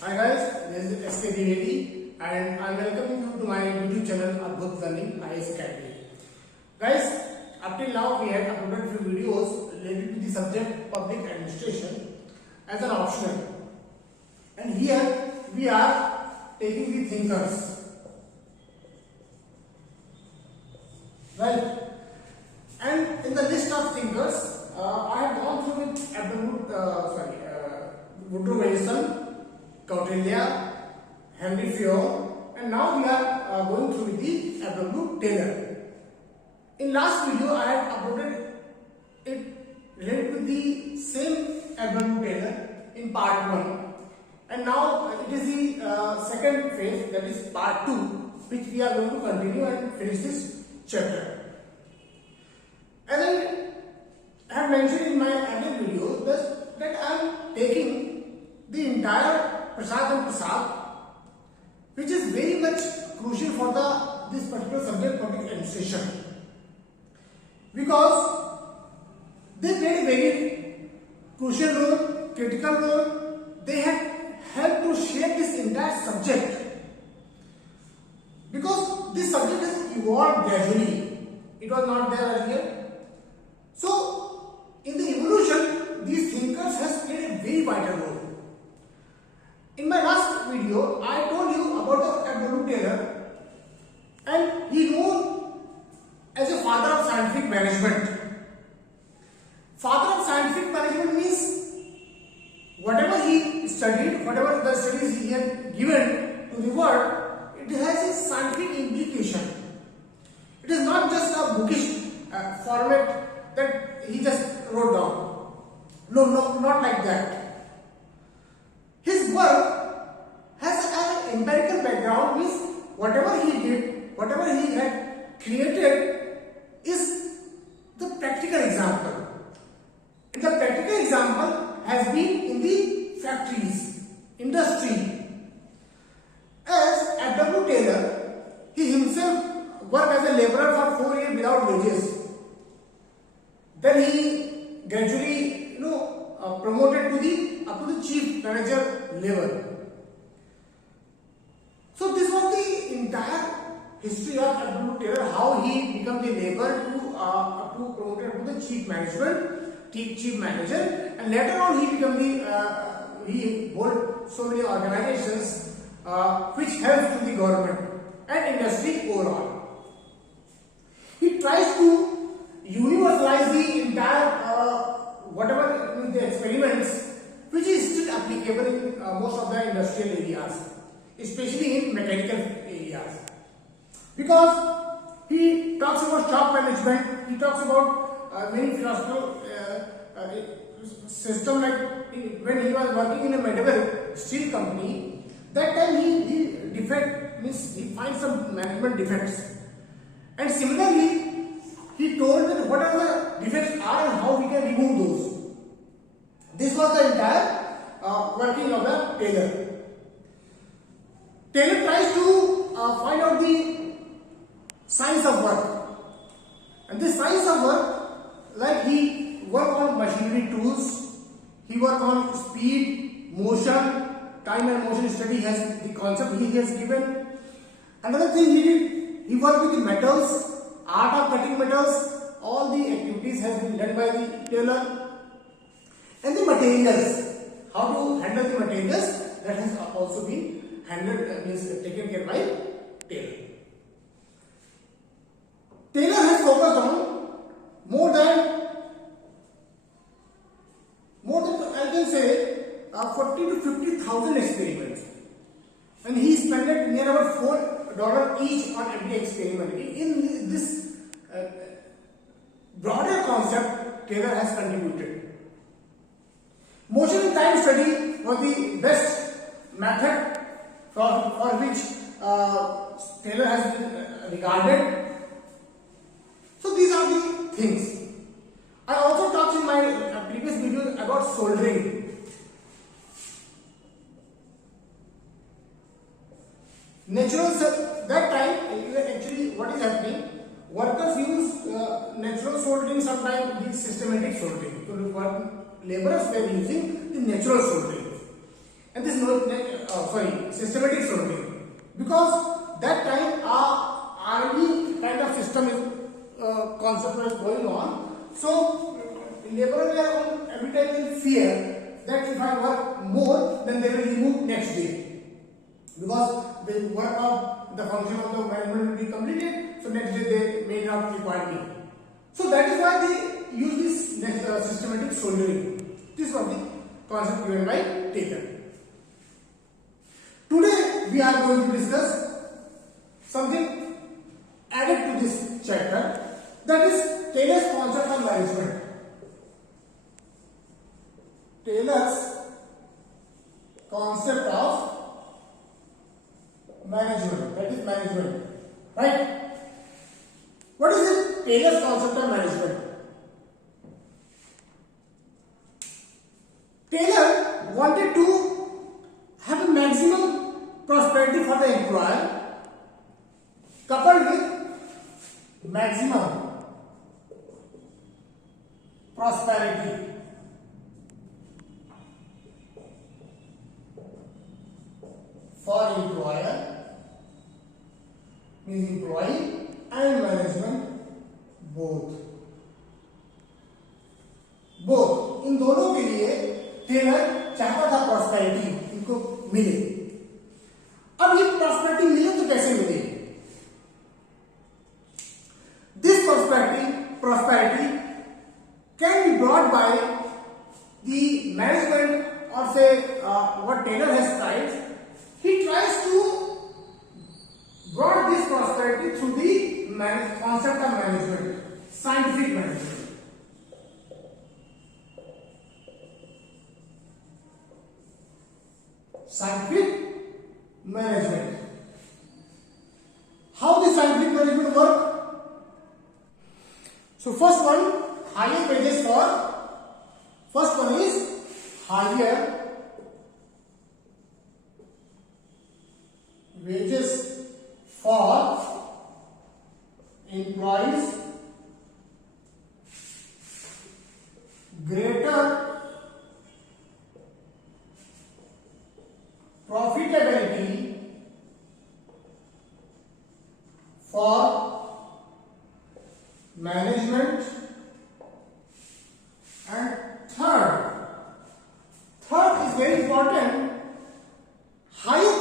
Hi guys, this is S.K.DWIVEDI and I am welcoming you to my YouTube channel ADBHUT Learning IAS Academy. Guys, up till now we have uploaded few videos related to the subject Public Administration as an optional, and here we are taking the thinkers. Right? And in the list of thinkers, I have gone through with Woodrow Wilson, Kautilya, Henry Fayol, and now we are going through with the F.W.TAYLOR. In last video, I had uploaded it related to the same F.W.TAYLOR in part 1, and now it is the second phase, that is part 2, which we are going to continue and finish this chapter. As I have mentioned in my earlier video that I am taking the entire Prasad, which is very much crucial for this particular subject, public administration, because they played a very crucial role, critical role. They have helped to shape this entire subject, because this subject has evolved gradually. It was not there earlier. So, in the evolution, these thinkers has played a very vital role. In my last video, I told you about the F.W.TAYLOR, and he known as a father of scientific management. Father of scientific management means whatever he studied, whatever the studies he had given to the world, it has a scientific implication. It is not just a bookish format that he just wrote down. No, not like that. His work has an empirical background, means whatever he did, whatever he had created is the practical example. And the practical example has been in the factories, industry. As F.W.TAYLOR, he himself worked as a laborer for 4 years without wages. Then he gradually, promoted up to the chief manager level. So this was the entire history of F.W.TAYLOR, how he became the laborer to promoted to the chief manager, and later on he became he hold so many organizations which help to the government and industry overall. He tries to universalize the entire whatever the experiments which is still applicable in most of the industrial areas, especially in mechanical areas, because he talks about shop management, he talks about many philosophical system, like when he was working in a medieval steel company. That time he finds some management defects, and similarly he told that what are the defects are and how we can remove those. This was the entire working of the Taylor. Taylor tries to find out the science of work, and this science of work, like he work on machinery tools, he work on speed, motion, time and motion study has the concept he has given. Another thing he did, he worked with the metals, art of cutting metals. All the activities has been done by the Taylor. And the materials, how to handle the materials, that has also been taken care by Taylor. Taylor has focused on more than I can say 40 to 50,000 experiments, and he spent near about $4 each on every experiment. In this broader concept, Taylor has contributed. Motion and time study was the best method for which Taylor has been regarded. So these are the things. I also talked in my previous video about soldering. That time, actually what is happening, workers use natural soldering, sometimes the systematic soldering. So laborers were using the natural soldering, and this systematic soldering, because that time army kind of system is concept was going on. So laborers were every time in fear that if I work more, then they will remove next day, because the work of the function of the management will be completed. So next day they may not require me. So that is why they use this systematic soldering. This was the concept given by Taylor. Today we are going to discuss something added to this chapter, that is Taylor's concept of management. Taylor's concept of management, that is management, right? What is it? Taylor's concept of management. Taylor wanted to have a maximum prosperity for the employer coupled with maximum prosperity for employer, means employee and management both. इन दोनों के लिए Taylor चाहता था prosperity इनको मिले. अब ये prosperity मिले तो कैसे मिले? This prosperity can be brought by the management, or say what Taylor has tried. He tries to brought this prosperity through the concept of management, scientific management. Scientific management. How the scientific management work? So first one, higher wages for. First one is higher wages for employees, greater profitability for management, and third is very important, higher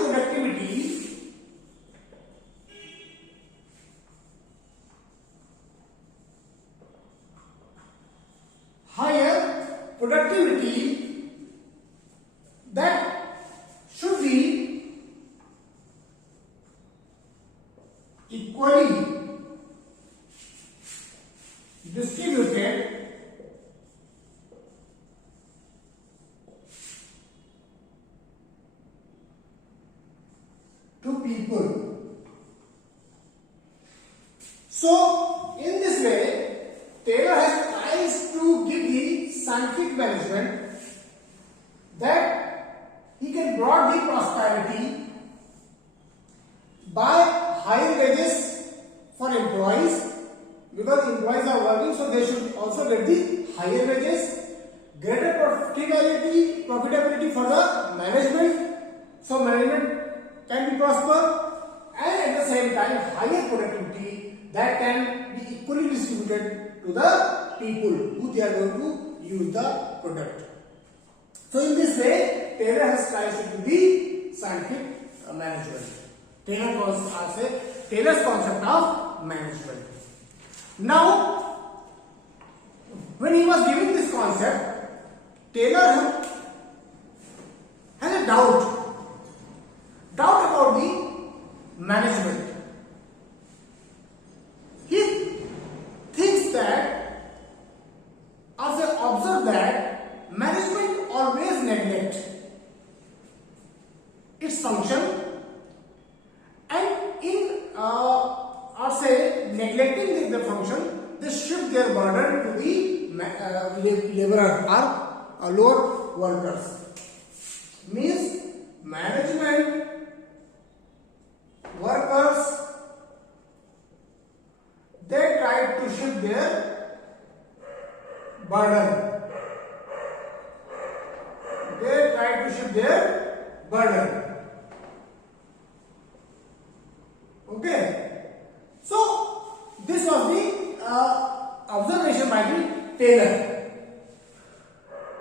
productivity that should be equally distributed to people. So in this way, Taylor has tries to give the scientific management that he can brought the prosperity by higher wages for employees, because employees are working, so they should also get the higher wages, greater profitability for the management, so management can be prosper, and at the same time higher productivity that can be equally distributed to the people who they are going to use the product. So in this way, Taylor has tried to do the scientific management. Taylor's concept of management. Now, when he was giving this concept, Taylor has a doubt about the management. He thinks that, or they observe that management always neglect its function, and in or say neglecting the function, they shift their burden to the laborer or lower workers. Means management, workers, they try to shift their burden. mentioned by the Taylor.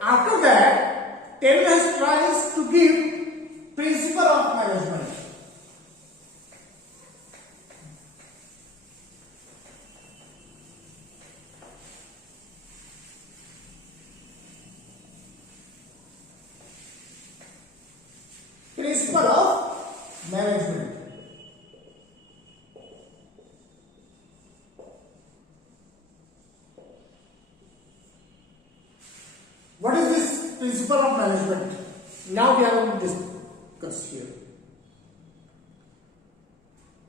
After that, Taylor has tries to give principle of management. Principle of management. What is this principle of management? Now we are going to discuss here.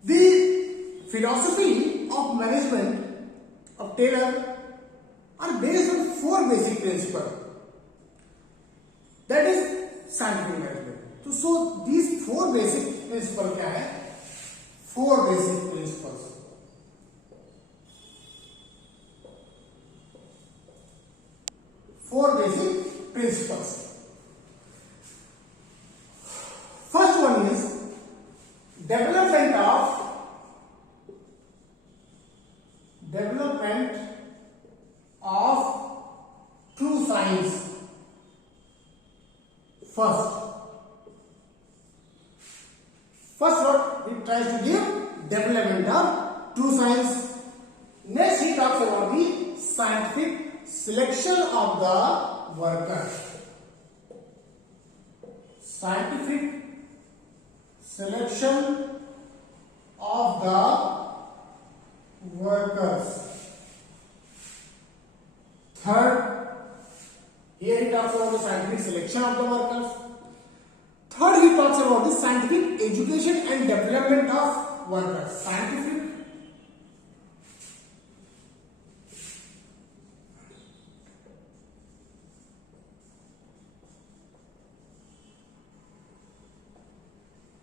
The philosophy of management of Taylor are based on four basic principles. That is scientific management. So these four basic principles क्या है? Four basic principles. Four basic principles. First one is development of true science. First what he tries to give, development of true science. Next he talks about the scientific selection of the worker. Scientific selection of the workers. Third, here he talks about the scientific selection of the workers. Third, he talks about the scientific education and development of workers. Scientific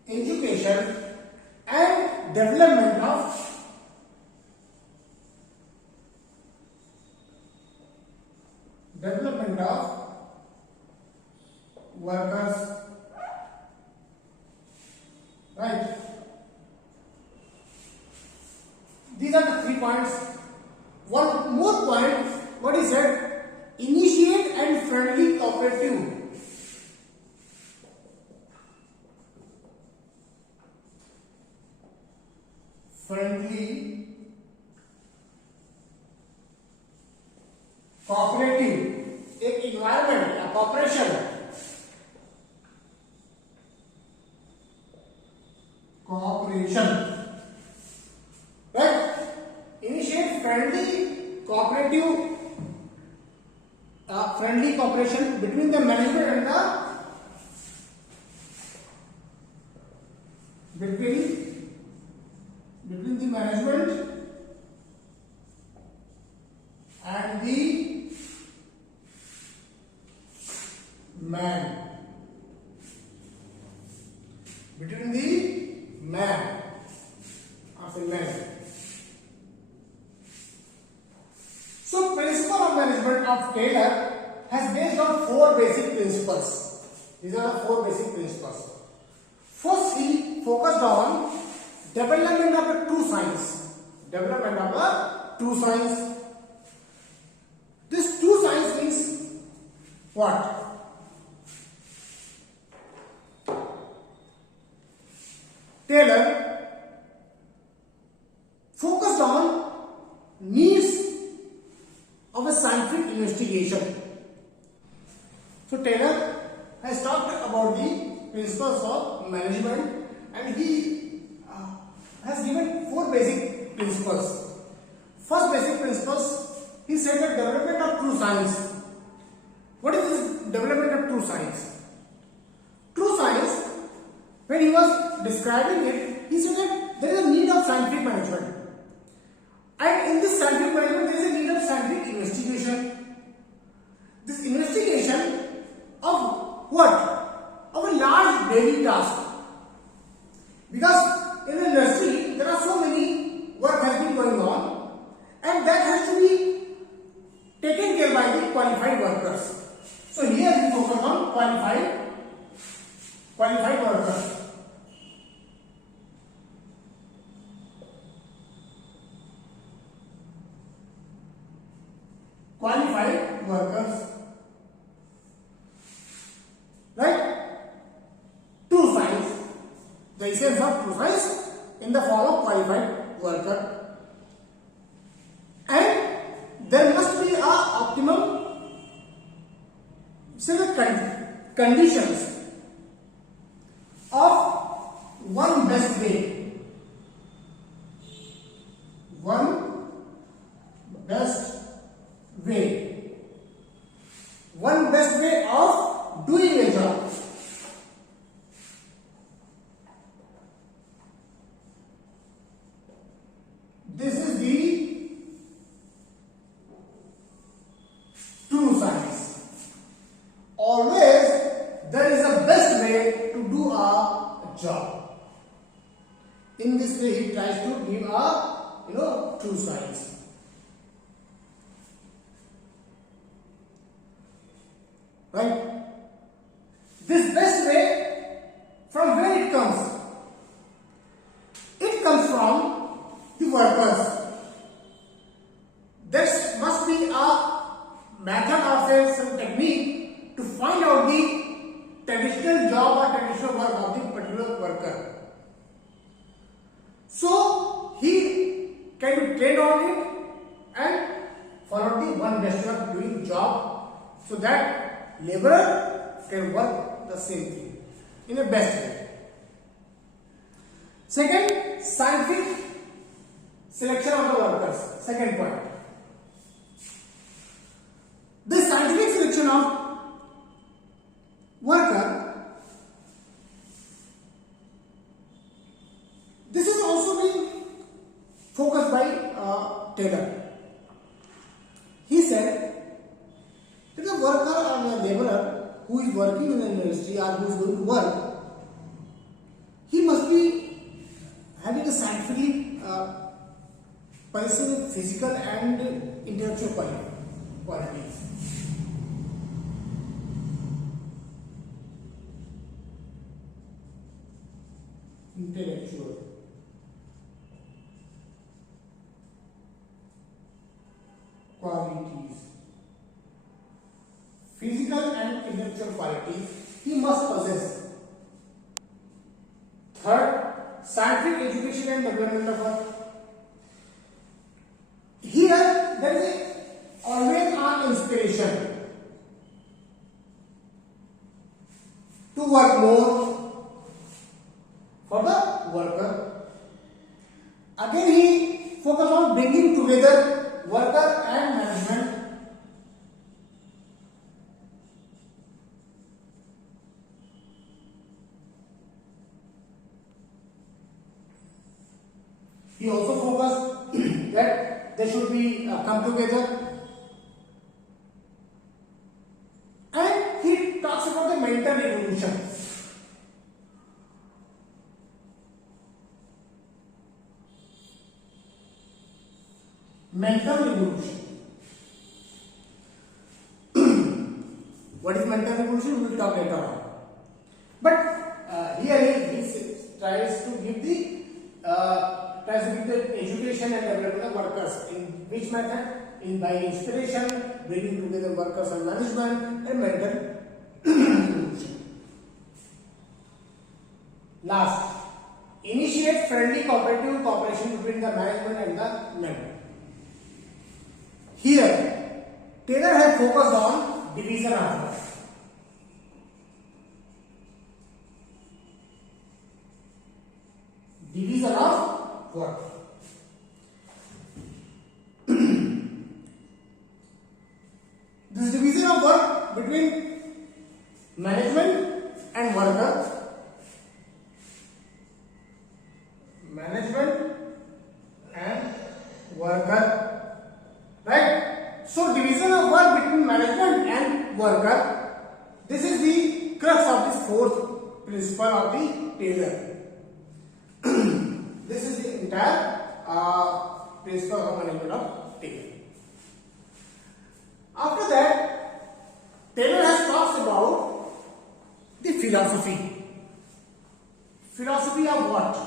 education and development of workers. Right. These are the 3 points. One more point, what he said, initiate and friendly cooperative. Friendly cooperative, एक environment, a cooperation. Right? Initiate friendly cooperative, friendly cooperation between the management and the between the management and the man. Between the man of the man. So principle of management of Taylor has based on 4 basic principles. These are the 4 basic principles. First, he focused on development of a true science. Development of a true science. This true science means what? Taylor focused on needs of a scientific investigation. So Taylor has talked about the principles of management, and he has given 4 basic principles. First basic principles, he said that development of true science. What is this development of true science? True science, when he was describing it, he said that there is a need of scientific management. And in this scientific management, there is a need of scientific investigation. This investigation of what? Of a large daily task. Because in the industry, there are so many work has been going on, and that has to be taken care by the qualified workers. So here we focus on qualified workers. qualified workers. Right? True science. The essence of true science in the form of qualified worker. And there must be a optimum set of conditions of one best way. One best way. One best way of doing a job. This is the true science. Always there is a best way to do a job. In this way he tries to give a true science. Right? This best way, from where it comes? It comes from the workers. There must be a method or some technique to find out the traditional job or traditional work of the particular worker. So he can be trained on it and follow the one best way of doing job, so that laborer can work the same thing in a best way. Second, scientific selection of the workers. Second point. The scientific selection of worker, this is also being focused by Taylor. He said that a worker or a laborer who is working in an industry or who is going to work, he must be having a scientifically personal, physical and intellectual qualities. Intellectual qualities. Physical and intellectual qualities he must possess. Third, scientific education and development of work. Here there is always an inspiration to work more for the worker. Again he focus on bringing together worker and management. He also focused that they should be come together, and he talks about the mental revolution. Mental revolution. What is mental revolution? We will talk later on. But here he tries to give the education and development of workers. In which method? By inspiration, bringing together workers and management, and mental revolution. Last, initiate friendly cooperative cooperation between the management and the member. Here, Taylor has focused on division of work. Division of work. This division of work between management and worker. Management and worker. Right? So division of work between management and worker. This is the crux of this fourth principle of the Taylor. This is the entire principle of management of Taylor. After that, Taylor has talked about the philosophy. Philosophy of what?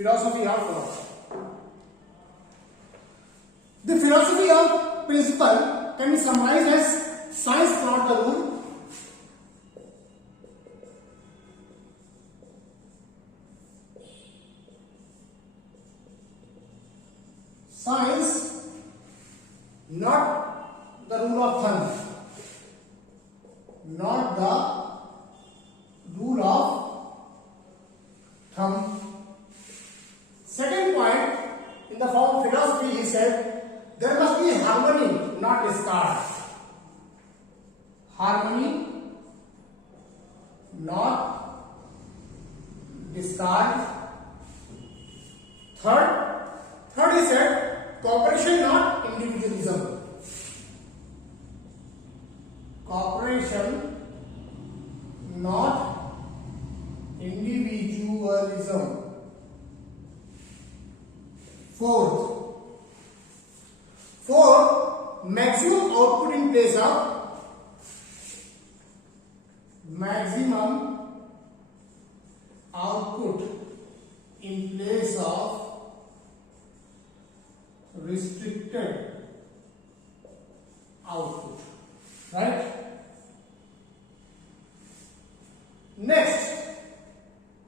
philosophy of work. The philosophy of principle can be summarized as science not the rule, science not the rule of thumb, not the rule of thumb. Second point, in the form of philosophy, he said there must be harmony, not discard. Harmony, not discard. Third he said cooperation, not individualism. Cooperation, not individualism. Fourth, maximum output in place of restricted output, right? Next,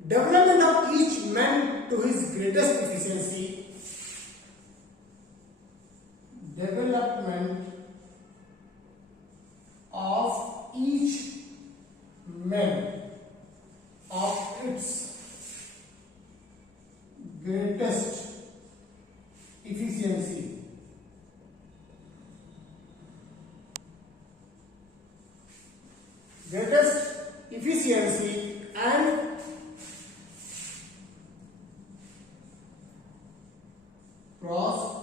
development of each man to his greatest efficiency. Development of each man of its greatest efficiency. Greatest efficiency and prosperity.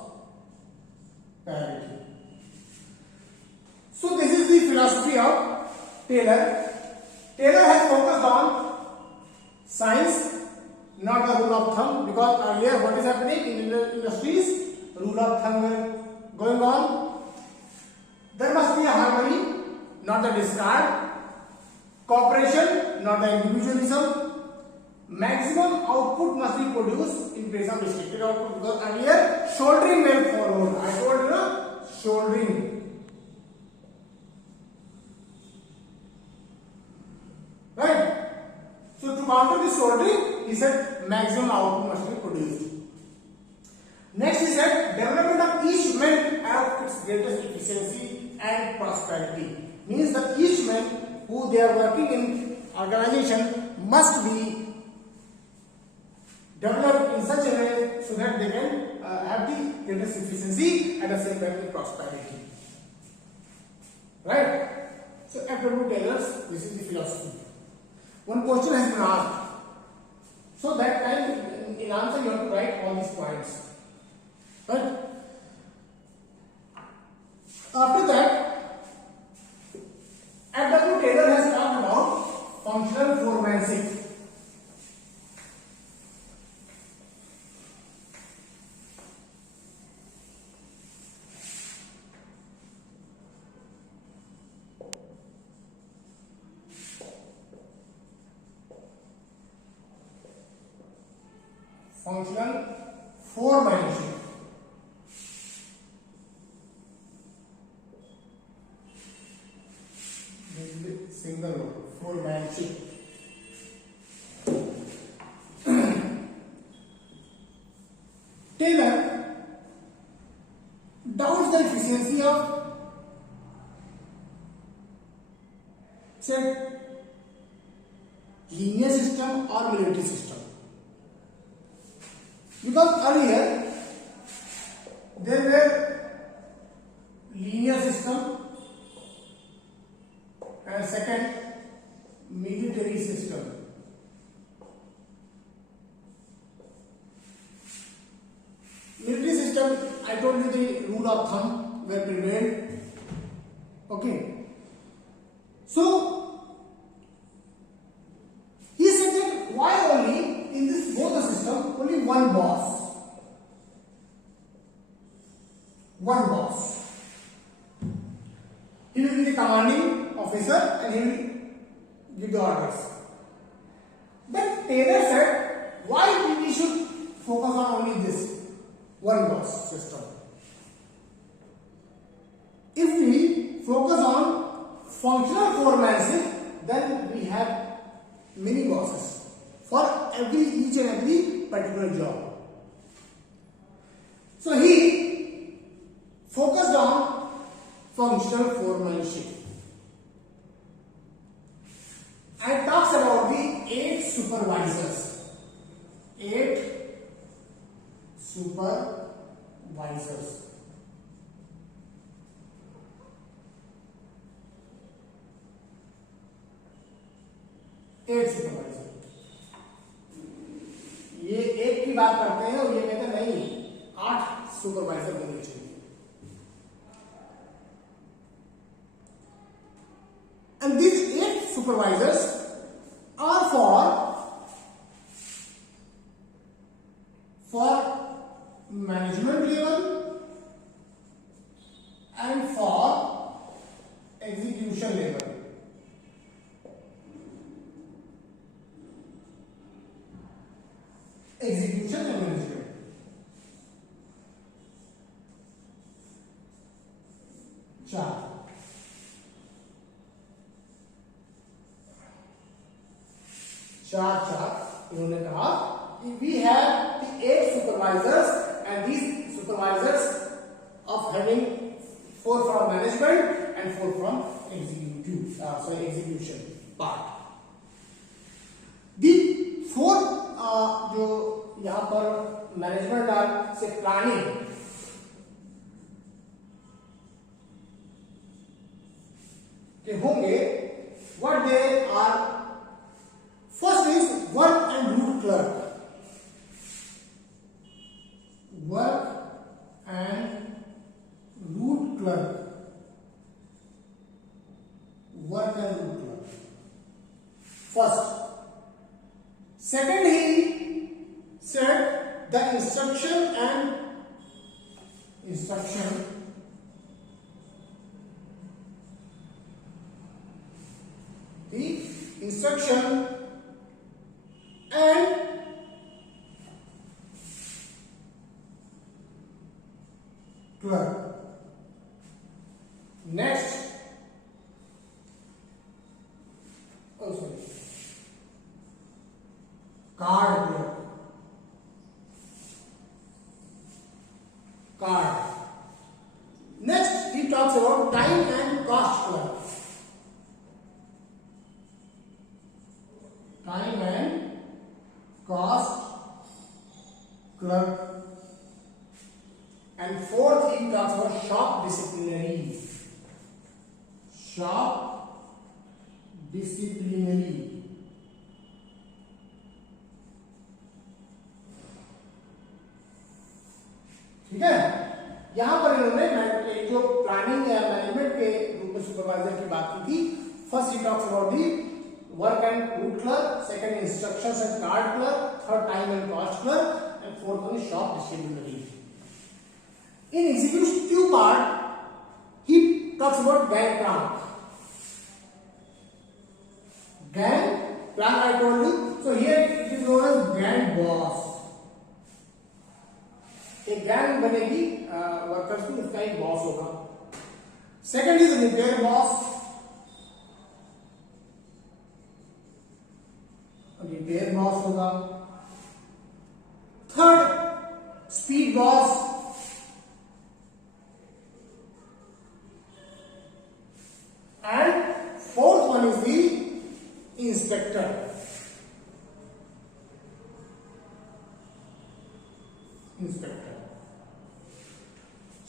So this is the philosophy of Taylor. Taylor has focused on science, not the rule of thumb, because earlier what is happening in industries, rule of thumb going on. There must be a harmony, not the discard. Cooperation, not the individualism. Maximum output must be produced in place of restricted output, because earlier shouldering went forward. I told you, shouldering. Right? So to counter this shouldering, he said maximum output must be produced. Next, he said development of each man at its greatest efficiency and prosperity. Means that each man who they are working in organization must be developed in such a way so that they can have the greatest efficiency and at the same time the prosperity. Right? So F.W.TAYLOR's, this is the philosophy. One question has been asked. So that time in answer you have to write all these points. Right? After that, F.W.TAYLOR has talked about functional foremanship. Functional foremanship. This is the single word, foremanship. Taylor doubts the efficiency of, say, linear system or military system. Because earlier there were linear system and second military system. Military system, I told you the rule of thumb were prevailed. Okay. So he said that why only in this both the system only one boss. One boss. He will be the commanding officer and he will give the orders. But Taylor said why we should focus on only this one boss system. If we focus on functional foremanship, then we have many bosses for each and every particular job. So he focused on functional foremanship and talks about the 8 supervisors. 8 supervisors. ये एक की बात करते हैं और ये कहते हैं नहीं 8 सुपरवाइजर होने चाहिए. And these 8 supervisors are for management level and for execution level. Execution and management. चार इन्होंने कहा कि we have the 8 supervisors and these supervisors of having 4 from management and 4 from execution part. The 4 जो यहाँ पर management से planning के होंगे. What they are, first is work and root clerk. Work and root clerk. Work and root clerk first. Second, he said the instruction and clerk. Next, card clerk. Card. Next, he talks about time and cost clerk. Time and cost clerk. And fourth, he talks about shop disciplinary. Shop disciplinary. ठीक है. यहां पर इन्होंने जो planning या management के रूप में सुपरवाइजर की बात की थी. First he talks about the work and root clerk, second instructions and card clerk, third time and cost clerk and fourth one is shop distributory. In executive part he talks about gang plan. Gang plan I told you. So here it is known as gang boss. एक gang बनेगी workers की, उसका एक boss होगा. Second is repair boss. Repair boss होगा. Third speed boss. And fourth one is the inspector. Inspector.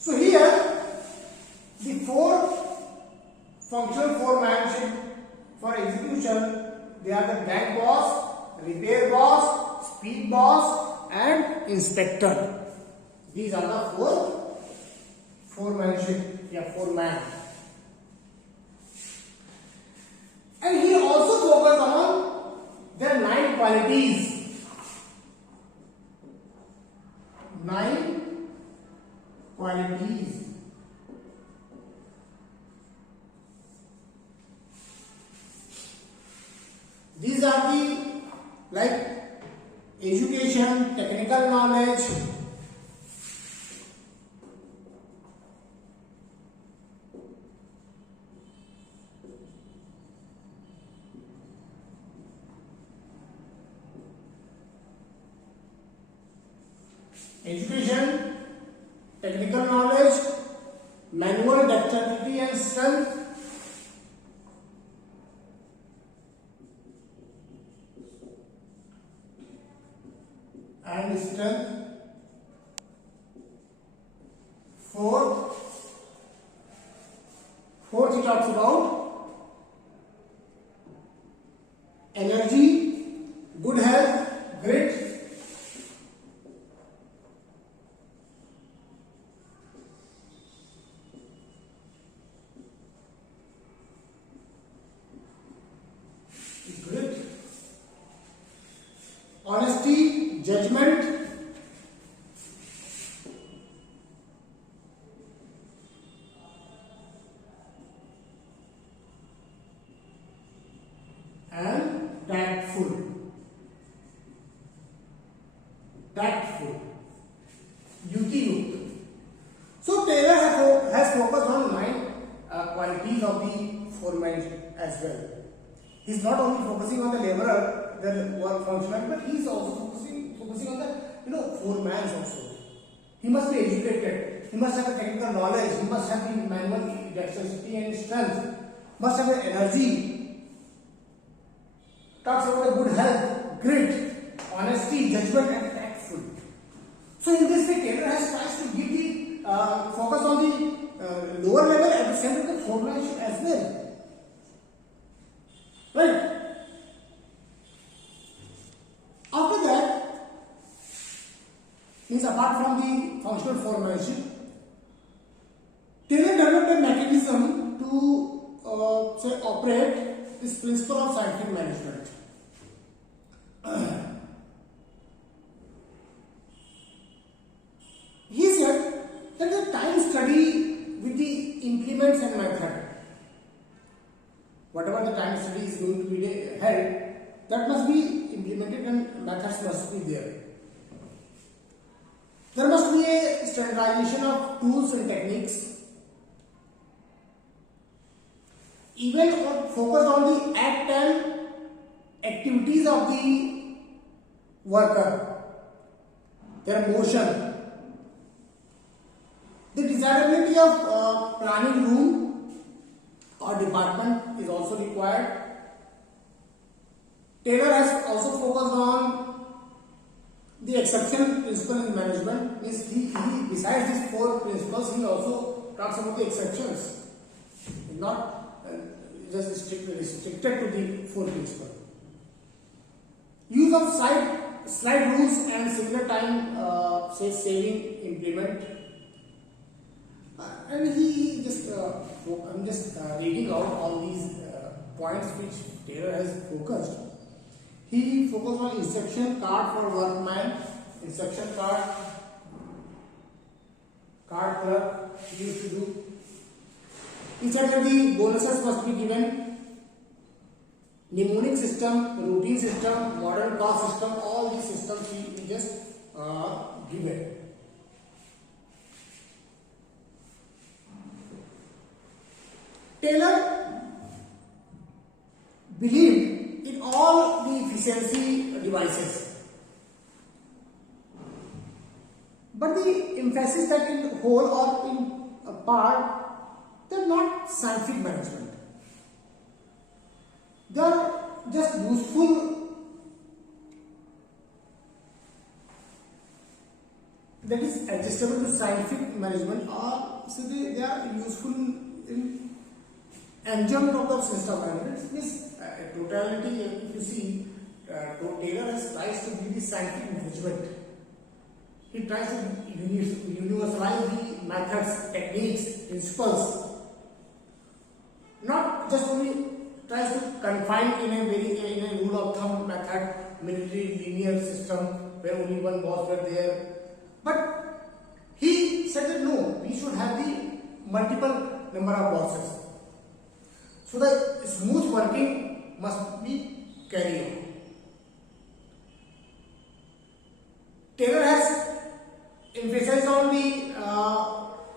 So here the 4 functional foremanship for execution, they are the bank boss, repair boss, speed boss and inspector. These are the 4 foremanship या foreman. And he also focused on their 9 qualities. 9 qualities. These are the like education, education, technical knowledge, manual dexterity and strength, Fourth, he talks about energy, good health, grit, honesty, judgment, and tactful, युक्ति. So Taylor has focused on 9 qualities of the foreman as well. He's not only focusing on the laborer, the work functional, but he's also focusing on the foreman also. He must be educated. He must have the technical knowledge. He must have the manual dexterity and strength. Must have the energy. Talks about the good health, grit, honesty, judgment, and tactful. So in this way, Taylor has tried to give the focus on the lower level at the center of the foremanship as well. Right? After that, means apart from the functional foremanship, Taylor developed a mechanism to operate this principle of scientific management. He said that the time study with the implements and method, whatever the time study is going to be held, that must be implemented and methods must be there. There must be a standardization of tools and techniques. Even focus on the act and activities of the worker, their motion. The desirability of planning room or department is also required. Taylor has also focused on the exception principle in management. Means he besides these 4 principles, he also talks about the exceptions. Not just restricted to the 4 principles. Use of slide rules and similar time saving implement. And he just I'm just reading out all these points which Taylor has focused. He focused on instruction card for workman, instruction card clerk he used to do. He said that the bonuses must be given. Mnemonic system, routine system, modern cost system, all these systems he just given. Taylor believed in all the efficiency devices, but the emphasis that in whole or in a part, they are not scientific management. They are just useful, that is adjustable to scientific management, or so they are useful in enjoyment of the system management. This totality, if you see, Taylor tries to give the scientific management. He tries to universalize the methods, techniques, principles. Not just only tries to confine in a rule of thumb method, military linear system where only one boss were there. But he said that no, we should have the multiple number of bosses. So the smooth working must be carried on. on the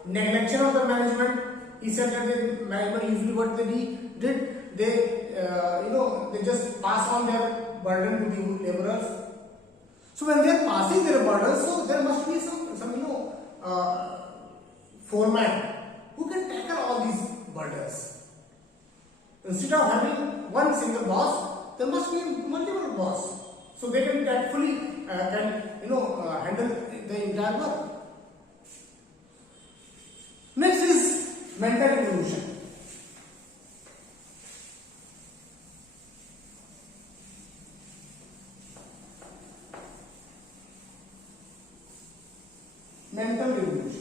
neglection of the management. He said that the management usually what they did, they just pass on their burden to the laborers. So when they are passing their burden, so there must be some foreman who can tackle all these burdens. Instead of having one single boss, there must be multiple boss, so they can tactfully handle the entire work. Next is mental evolution. Mental evolution.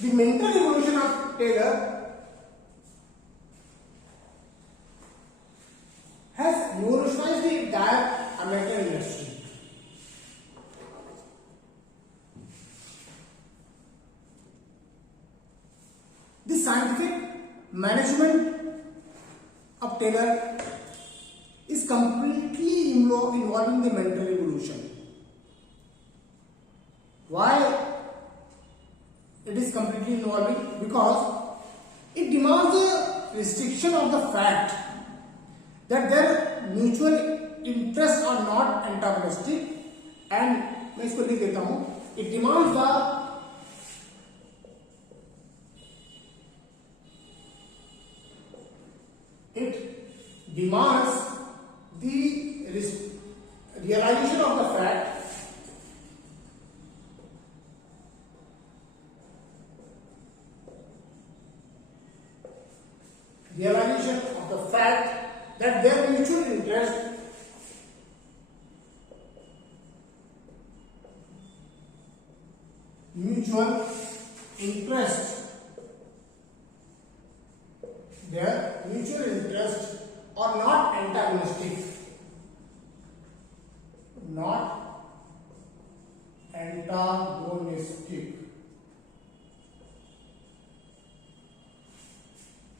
The mental evolution of Taylor has revolutionized the entire American industry. The scientific management of Taylor is completely involving the mental evolution. Why it is completely involving? Because it demands a restriction of the fact that their mutual interests are not antagonistic, and मैं इसको लिख देता हूं. It demands the realization of the fact that their mutual interest are not antagonistic.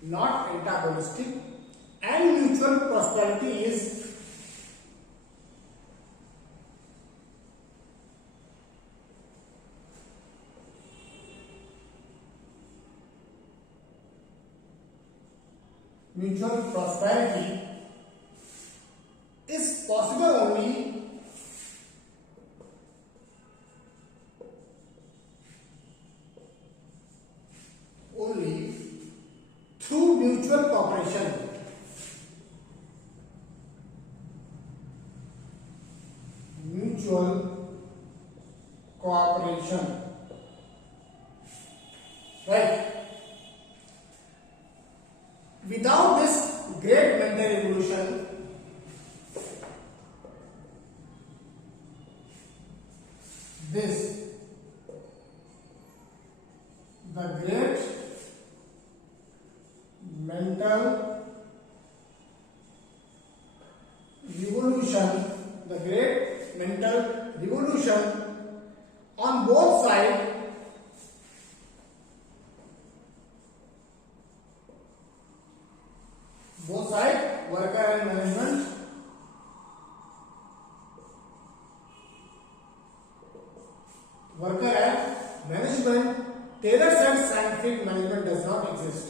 Not antagonistic, and mutual prosperity is possible only through mutual cooperation. Right? Without this great mental evolution, the great mental revolution on both sides worker and management, Taylor said scientific management does not exist.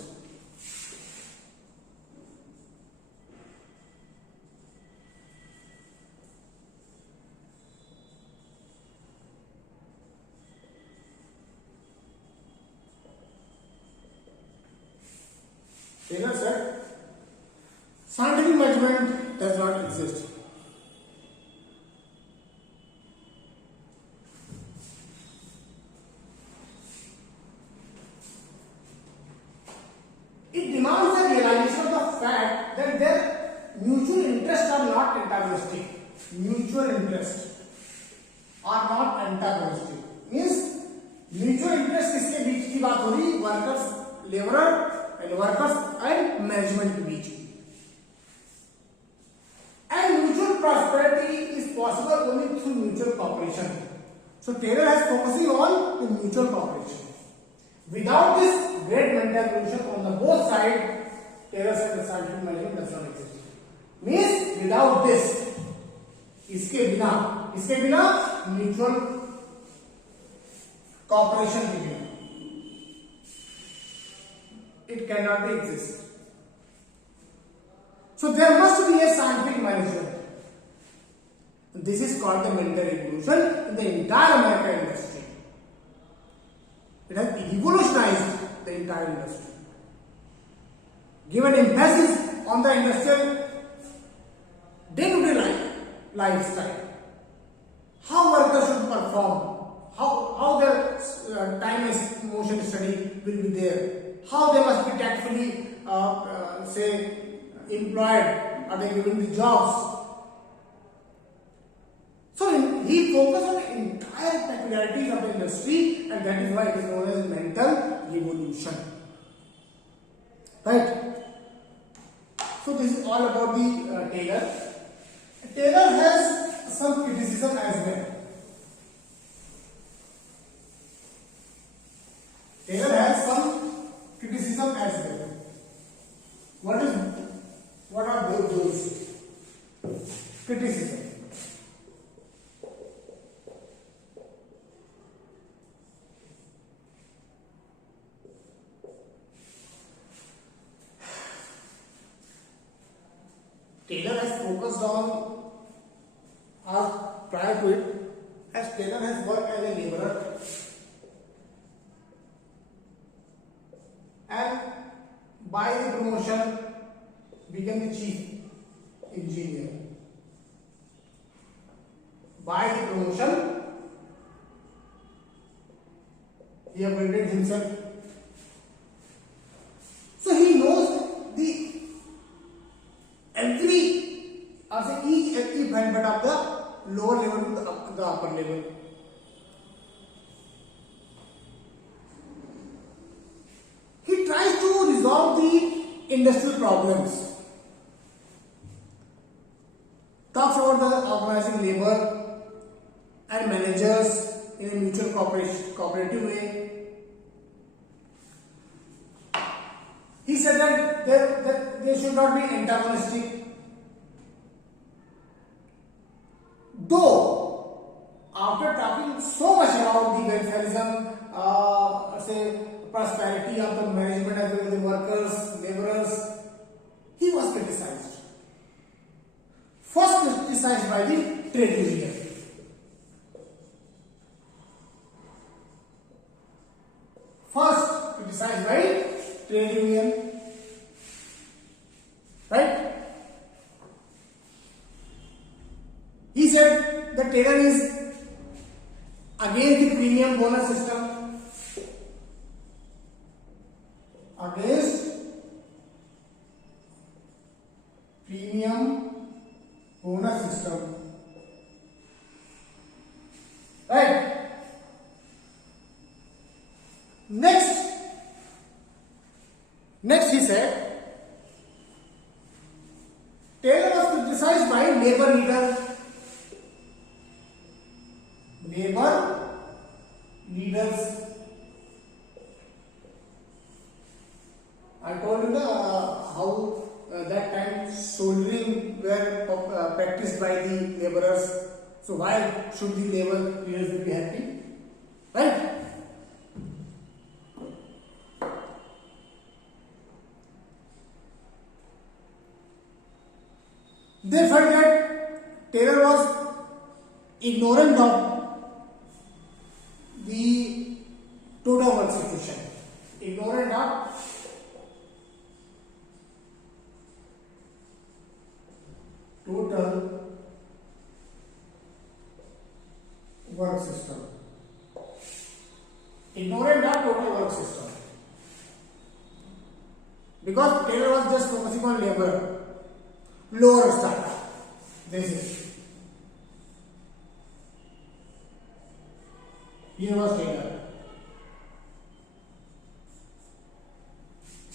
Taylor said scientific management does not exist. It demands the realization of the fact that their mutual interests are not antagonistic. Mutual interests are not antagonistic. Means mutual interest किसके बीच की बात हो रही? Workers, laborer and workers and management के बीच. And mutual prosperity is through mutual cooperation. So Taylor has focusing on the mutual cooperation. Without this great mental evolution on the both sides, Taylor said the scientific management does not exist. Means without this, इसके बिना mutual cooperation के बिना it cannot be exist. So there must be a scientific management. This is called the mental evolution in the entire American industry. It has revolutionized the entire industry. Given emphasis on the industrial day-to-day lifestyle, how workers should perform, how their time and motion study will be there, how they must be tactfully employed, are they given the jobs. So he focused on the entire peculiarities of the industry, and that is why it is known as mental revolution. Right? So this is all about the Taylor. Taylor has some criticism as well. Taylor has some criticism as well. What are those criticism? Taylor has focused on, prior to it, as Taylor has worked as a laborer and by the promotion became the chief engineer. By the promotion, he upgraded himself. So he knows every benefit of the lower level to the upper level. He tries to resolve the industrial problems. Talks about the organizing labor and managers in a mutual cooperative way. He said that they should not be antagonistic. Though, after talking so much about the welfareism, prosperity of the management as well as the workers, laborers, he was criticized. First criticized by the trade union. First criticized by trade union. Right? He said that Taylor is against the premium bonus system. Against premium bonus system. Right? Next he said, Taylor was criticized by labor leaders. I told you how that time soldering were practiced by the laborers. So why should the labor leaders be happy? Right? They felt that Taylor was ignorant of the total work situation. Ignorant of total work system. Ignorant of total work system. Because Taylor was just focusing on labor. Lower strata. This is. Here was Taylor.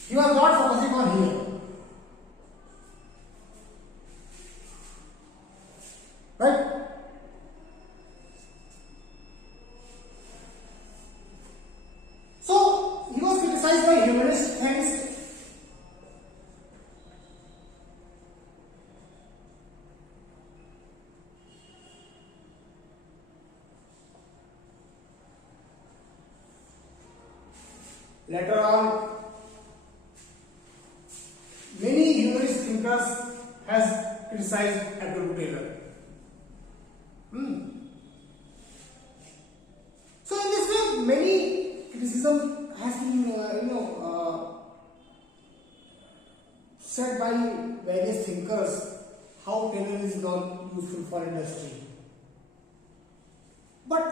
He was not focusing on here. Right? Later on, many humanist thinkers has criticized F.W.TAYLOR. So in this way, many criticism has been said by various thinkers how Taylor is not useful for industry. But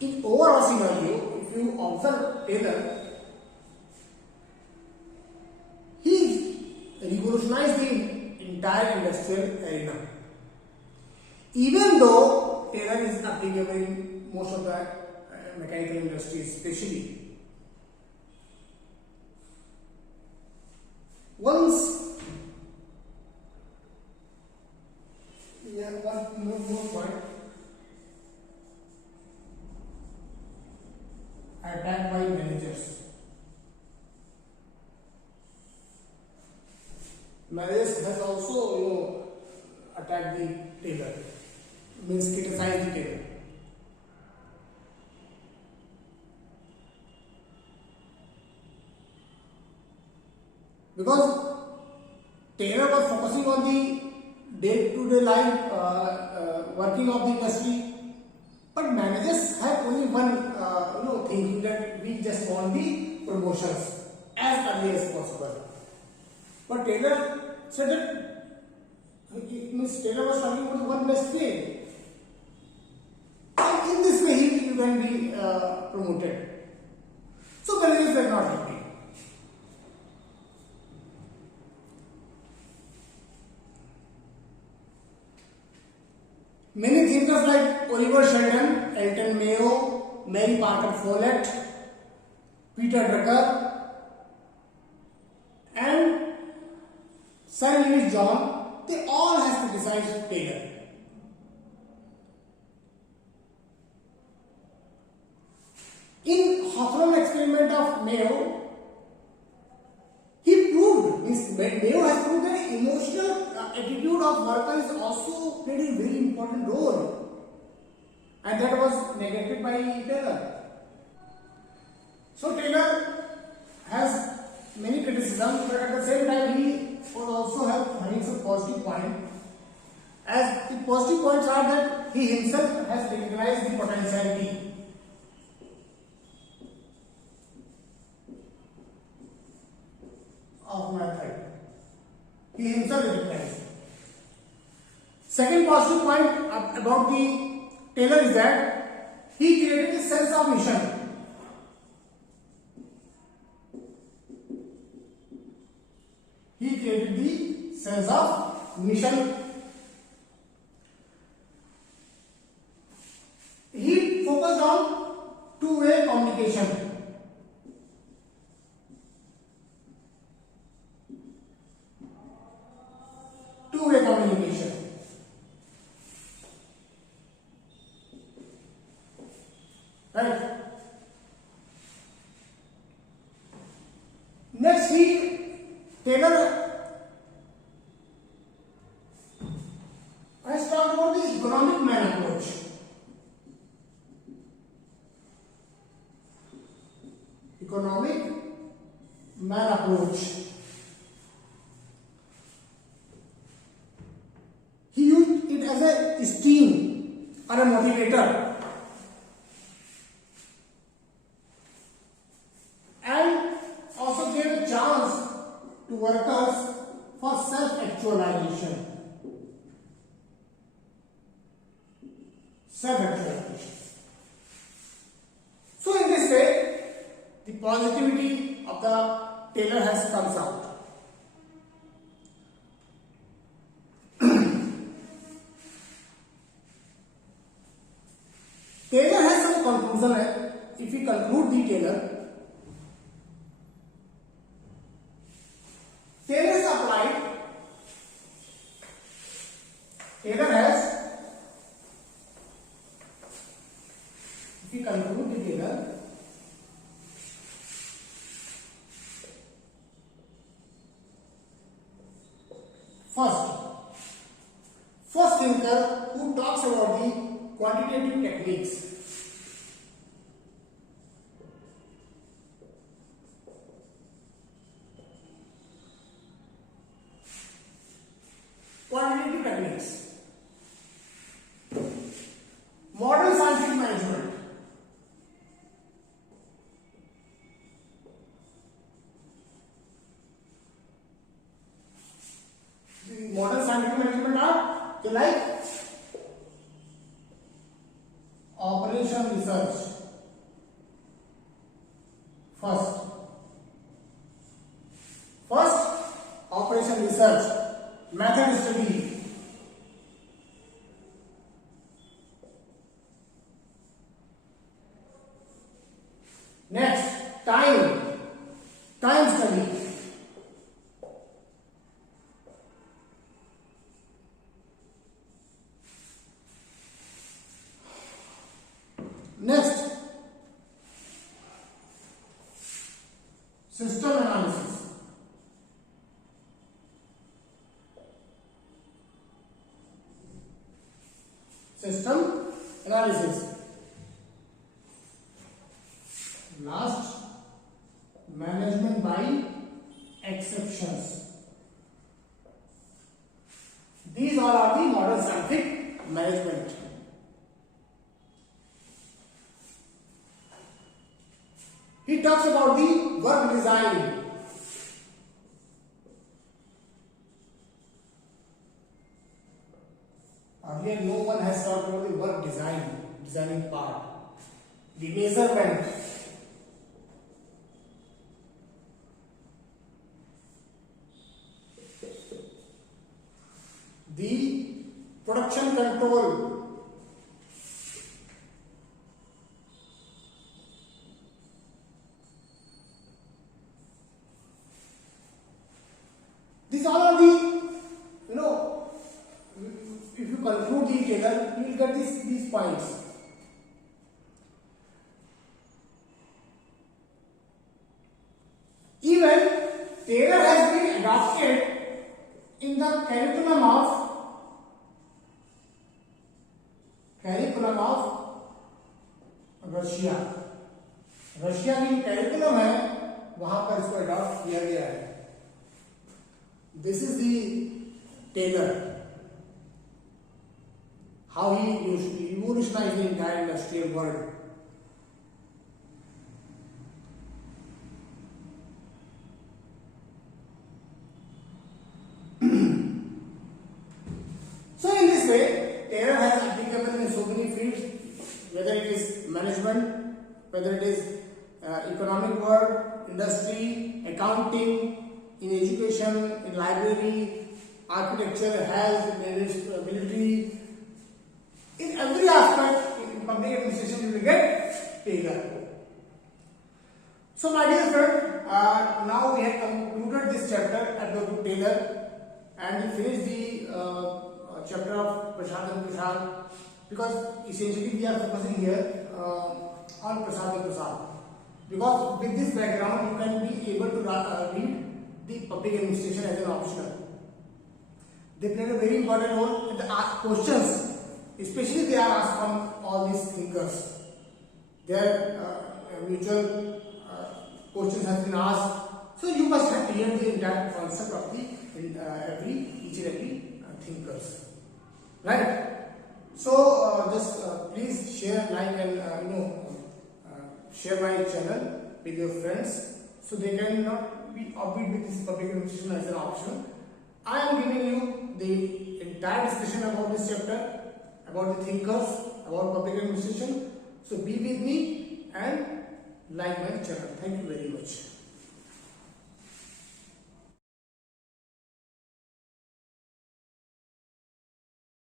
in overall scenario, if you observe Taylor, he revolutionized the entire industrial arena. Even though Taylor is applicable in most of the mechanical industries, especially. One more point. Attacked by managers. Managers has also attacked the Taylor, means criticized the Taylor. Because Taylor was focusing on the day-to-day life working of the industry, but managers have only one thinking that we just want the promotions as early as possible. But Taylor said that Taylor was talking about one best way, and in this way you can be promoted. So managers were not happy. Many thinkers like Oliver Sheldon, Elton Mayo, Mary Parker Follett, Peter Drucker, and Sir Lewis John, they all have criticized Taylor. In Hawthorne experiment of Mayo, Mayo has proved that emotional attitude of worker is also played a very important role, and that was negated by Taylor. So Taylor has many criticisms, but at the same time he would also have having some positive point. As the positive points are that he himself has recognized the potentiality of method. He himself recognized. Second positive point about the Taylor is that he created a sense of mission. He created the sense of mission. He focused on two-way communication. Two-way communication. Right. Next, Taylor has talked about the economic man approach. Economic man approach. He used it as a steam or a motivator, and also gave a chance to workers for self-actualization. Self-actualization. So in this way, the positivity of the Taylor has comes out. Taylor has some conclusion. If we conclude the Taylor has applied. Taylor has, if we conclude the Taylor, first thinker who talks about the quantitative techniques. research. First operation research, method study. Next, time study. Next, system analysis. Last, management by exceptions. These all are the modern scientific management. He talks about the work design. Earlier, no one has talked about the work designing part, the measurement, the production control, these all are the, if you conclude the Taylor, you will get these points. Even Taylor has been adopted in the curriculum of Russia. Russia की curriculum है, वहां पर इसको adopt किया गया है. This is the Taylor. How he revolutionized the entire industrial world. So in this way, Taylor has applicable in so many fields, whether it is management, whether it is economic world, industry, accounting, in education, in library, architecture, health, military. In every aspect in public administration you will get Taylor. So my dear friend, now we have concluded this chapter about Taylor and we finished the chapter of Prasad and Prasad, because essentially we are focusing here on Prasad and Prasad, because with this background you can be able to read the public administration as an optional. They played a very important role in the questions, especially they are asked from all these thinkers. Their mutual questions have been asked, so you must have cleared the entire concept of the each and every thinkers, right? So just please share, like, and share my channel with your friends, so they can not be offbeat with this public administration as an option. I am giving you the entire discussion about this chapter, about the thinkers, about public administration. So be with me and like my channel. Thank you very much.